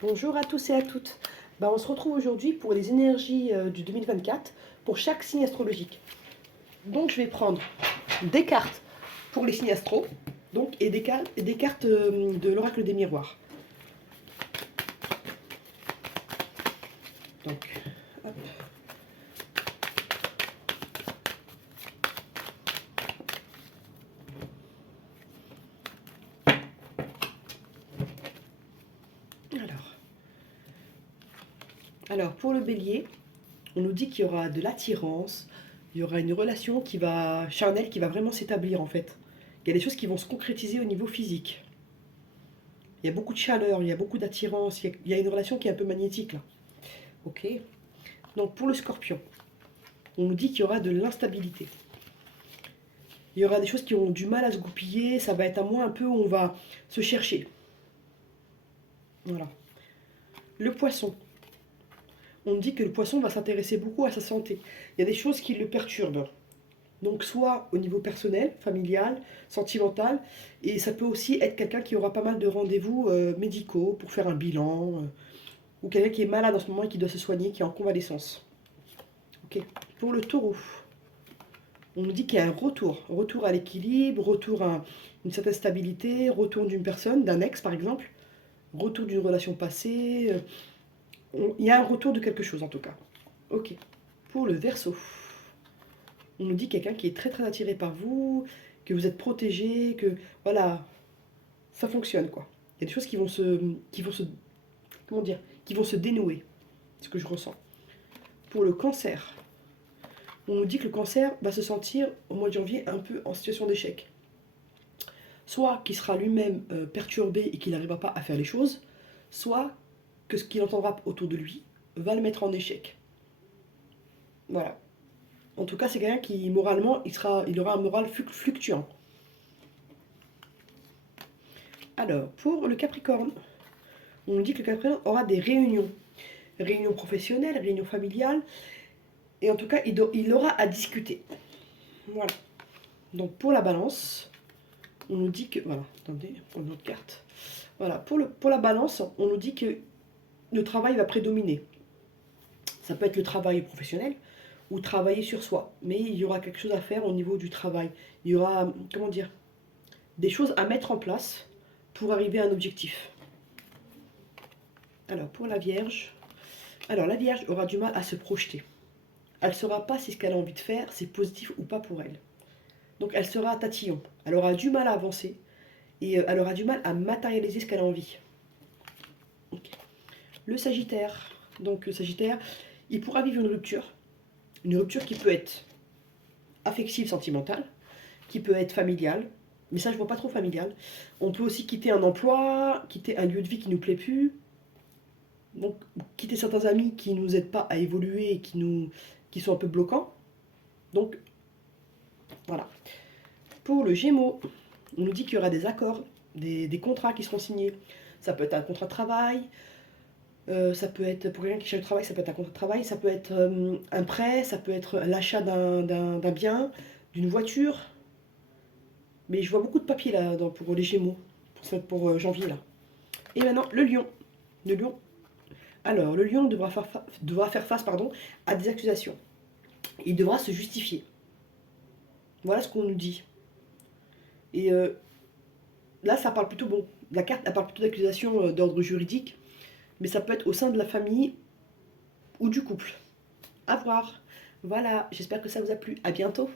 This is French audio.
Bonjour à tous et à toutes. On se retrouve aujourd'hui pour les énergies du 2024 pour chaque signe astrologique. Donc je vais prendre des cartes pour les signes astro donc, et des cartes de l'oracle des miroirs. Donc, hop. Alors, pour le bélier, on nous dit qu'il y aura de l'attirance, il y aura une relation charnelle qui va vraiment s'établir en fait. Il y a des choses qui vont se concrétiser au niveau physique. Il y a beaucoup de chaleur, il y a beaucoup d'attirance, il y a une relation qui est un peu magnétique là. Ok. Donc pour le scorpion, on nous dit qu'il y aura de l'instabilité. Il y aura des choses qui ont du mal à se goupiller, ça va être un mois un peu où on va se chercher. Voilà. Le poisson, on dit que le poisson va s'intéresser beaucoup à sa santé. Il y a des choses qui le perturbent. Donc soit au niveau personnel, familial, sentimental, et ça peut aussi être quelqu'un qui aura pas mal de rendez-vous médicaux pour faire un bilan, ou quelqu'un qui est malade en ce moment et qui doit se soigner, qui est en convalescence. Ok. Pour le taureau, on nous dit qu'il y a un retour à l'équilibre, retour à une certaine stabilité, retour d'une personne, d'un ex par exemple, retour d'une relation passée. Il y a un retour de quelque chose en tout cas. Ok. Pour le Verseau, on nous dit quelqu'un qui est très très attiré par vous, que vous êtes protégé, que voilà, ça fonctionne quoi. Il y a des choses comment dire, qui vont se dénouer. C'est ce que je ressens. Pour le Cancer, on nous dit que le Cancer va se sentir au mois de janvier un peu en situation d'échec. Soit qu'il sera lui-même perturbé et qu'il n'arrivera pas à faire les choses, soit que ce qu'il entendra autour de lui va le mettre en échec. Voilà. En tout cas, c'est quelqu'un qui, moralement, il aura un moral fluctuant. Alors, pour le Capricorne, on nous dit que le Capricorne aura des réunions. Réunions professionnelles, réunions familiales. Et en tout cas, il aura à discuter. Voilà. Donc, pour la Balance, on nous dit que... Voilà, attendez, pour une autre carte. Voilà, pour la Balance, on nous dit que le travail va prédominer. Ça peut être le travail professionnel ou travailler sur soi. Mais il y aura quelque chose à faire au niveau du travail. Il y aura, comment dire, des choses à mettre en place pour arriver à un objectif. Alors, pour la Vierge, la Vierge aura du mal à se projeter. Elle ne saura pas si ce qu'elle a envie de faire, c'est positif ou pas pour elle. Donc, elle sera à tatillon. Elle aura du mal à avancer et elle aura du mal à matérialiser ce qu'elle a envie. Okay. Le Sagittaire, donc le Sagittaire, il pourra vivre une rupture qui peut être affective, sentimentale, qui peut être familiale, mais ça je vois pas trop familial. On peut aussi quitter un emploi, quitter un lieu de vie qui nous plaît plus, donc quitter certains amis qui nous aident pas à évoluer et qui sont un peu bloquants. Donc voilà. Pour le Gémeaux, on nous dit qu'il y aura des accords, des contrats qui seront signés. Ça peut être un contrat de travail, ça peut être, pour quelqu'un qui cherche du travail, ça peut être un contrat de travail, ça peut être un prêt, ça peut être l'achat d'un bien, d'une voiture. Mais je vois beaucoup de papiers là pour les Gémeaux, pour janvier là. Et maintenant, le Lion. Le Lion. Alors, le Lion devra faire face à des accusations. Il devra se justifier. Voilà ce qu'on nous dit. Et là, ça parle plutôt, bon, la carte, elle parle plutôt d'accusations d'ordre juridique, mais ça peut être au sein de la famille ou du couple. À voir. Voilà, j'espère que ça vous a plu. À bientôt.